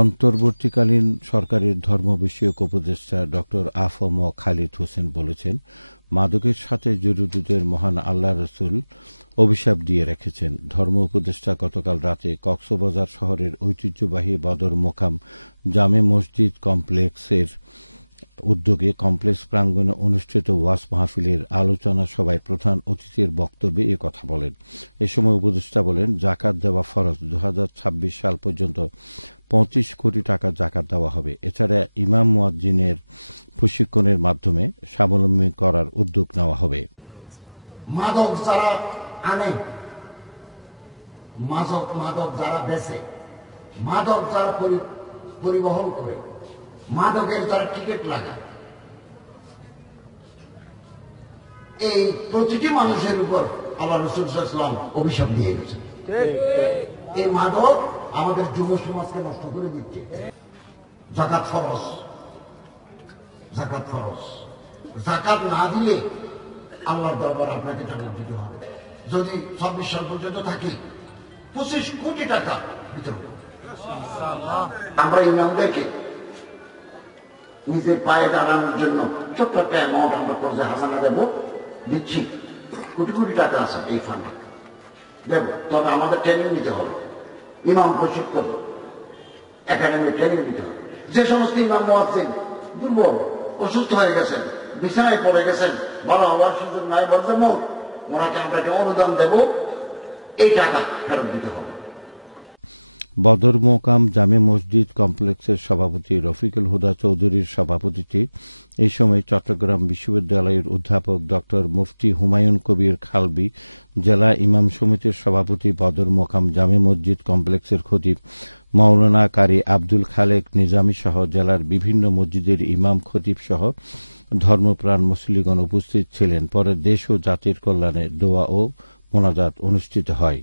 অন্তর্বর্তীকালীন সরকারের ধর্ম বিষয়ক উপদেষ্টা ড. আ.ফ.ম. খালিদ হোসেন বলেছেন, মাদকের সাথে জড়িতদের মহান আল্লাহ রাসূল অভিশাপ দিয়ে রেখেছেন। ধর্ম উপদেষ্টা গতকাল রাতে কক্সবাজার শহরের ঐতিহ্যবাহী বদর মোকাম জামে মসজিদ কমপ্লেক্সের উদ্যোগে কমপ্লেক্স প্রাঙ্গণে অনুষ্ঠিত ওয়াজ মাহফিলের আলোচনা সভায় প্রধান অতিথির বক্তব্যে এ কথা বলেন। এ সময় উপদেষ্টা বলেন, জাকাত দেওয়া ফরজ। 2026 সাল পর্যন্ত 25 কোটি টাকা জাকাত দেওয়া হবে। এছাড়া ইমাম মুয়াজ্জিনের প্রশিক্ষণের মাধ্যমে স্বাবলম্বী করার উদ্যোগ নেওয়া হবে। মাদক যারা আনে, মাদক যারা বেচে, মাদক যারা পরিবহন করে, মাদকের যারা টিকিট লাগায়, এই প্রতিটি মানুষের উপর আল্লাহ রাসূল সাল্লাল্লাহু আলাইহি ওয়াসাল্লাম অভিশাপ দিয়ে গেছেন। এই মাদক আমাদের যুব সমাজকে নষ্ট করে দিচ্ছে। জাকাত ফরজ, জাকাত ফরজ। জাকাত না দিলে আল্লাহর দরবারে আপনাকে জাকাত দিতে হবে। যদি 26 সাল পর্যন্ত থাকি 25 কোটি টাকা বিতরণ। আমরা ইমামদেরকে নিজের পায়ে দাঁড়ানোর জন্য ছোট্ট একটা অ্যামাউন্ট আমরা কর্জে হাসানা দেব, দিচ্ছি। কোটি কোটি টাকা আছে এই ফান্ডে দেব। তবে আমাদের ট্রেনিং নিতে হবে, ইমাম প্রশিক্ষণ একাডেমি ট্রেনিং নিতে হবে। যে সমস্ত ইমাম মুয়াজ্জিন দুর্বল, অসুস্থ হয়ে গেছেন, বিছানায় পড়ে গেছেন, ভালো হওয়ার সুযোগ নাই, বলতে মোট ওনাকে আমরা একটা অনুদান দেব, এই টাকা ফেরত দিতে হবে। বদর মোকাম জামে মসজিদ কমপ্লেক্সের সভাপতি রফিকুল হুদা চৌধুরীর সভাপতিত্বে এই সময় চট্টগ্রাম বিশ্ববিদ্যালয়ের অধ্যাপক ড. মুফতি হুমায়ুন কবির খালবি, জেলা ইমাম সমিতির সভাপতি, বদর মোকাম জামে মসজিদ কমপ্লেক্সের খতিব মাওলানা কারি আব্দুল খালেক নিজামী সহ জেলার বিভিন্ন মসজিদের ইমাম খতিব সহ ধর্মপ্রাণ মুসল্লিগণ উপস্থিত ছিলেন। পরে দেশ ও জাতির কল্যাণে দোয়া ও মোনাজাত অনুষ্ঠিত হয়।